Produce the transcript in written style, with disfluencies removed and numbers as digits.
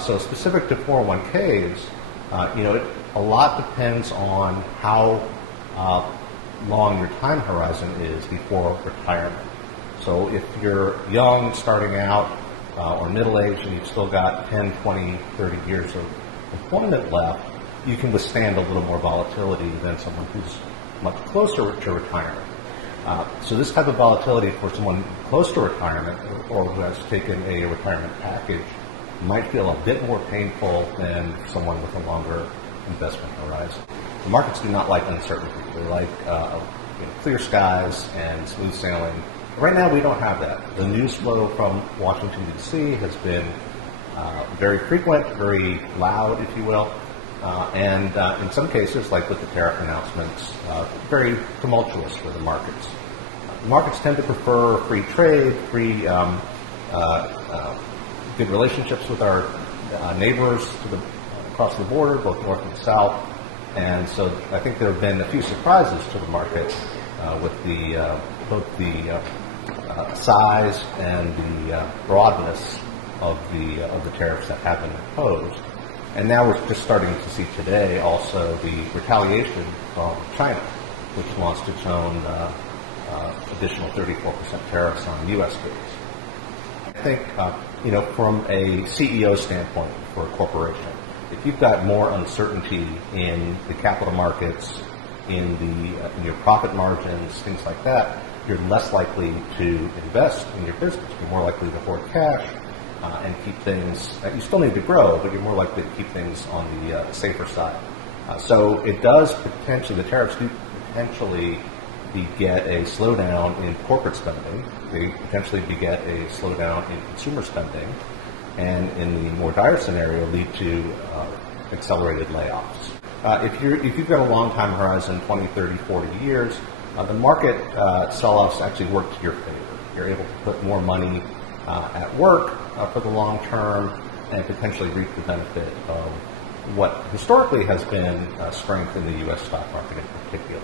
So specific to 401ks, a lot depends on how long your time horizon is before retirement. So if you're young, starting out, or middle-aged, and you've still got 10, 20, 30 years of employment left, you can withstand a little more volatility than someone who's much closer to retirement. So this type of volatility for someone close to retirement or who has taken a retirement package might feel a bit more painful than someone with a longer investment horizon. The markets do not like uncertainty. They like clear skies and smooth sailing. Right now we don't have that. The news flow from Washington, D.C. has been very frequent, very loud, if you will, and in some cases, like with the tariff announcements, very tumultuous for the markets. The markets tend to prefer free trade, good relationships with our neighbors across the border, both north and south, and so I think there have been a few surprises to the market with both the size and the broadness of the tariffs that have been imposed. And now we're just starting to see today also the retaliation from China, which wants to own additional 34% tariffs on U.S. goods. I think, from a CEO standpoint for a corporation, if you've got more uncertainty in the capital markets, in your profit margins, things like that, you're less likely to invest in your business. You're more likely to hoard cash and keep things. You still need to grow, but you're more likely to keep things on the safer side. So it does potentially, the tariffs do potentially beget a slowdown in corporate spending. They potentially beget a slowdown in consumer spending, and in the more dire scenario, lead to accelerated layoffs. If you've got a long time horizon, 20, 30, 40 years, the market sell-offs actually work to your favor. You're able to put more money at work for the long term and potentially reap the benefit of what historically has been strength in the U.S. stock market in particular.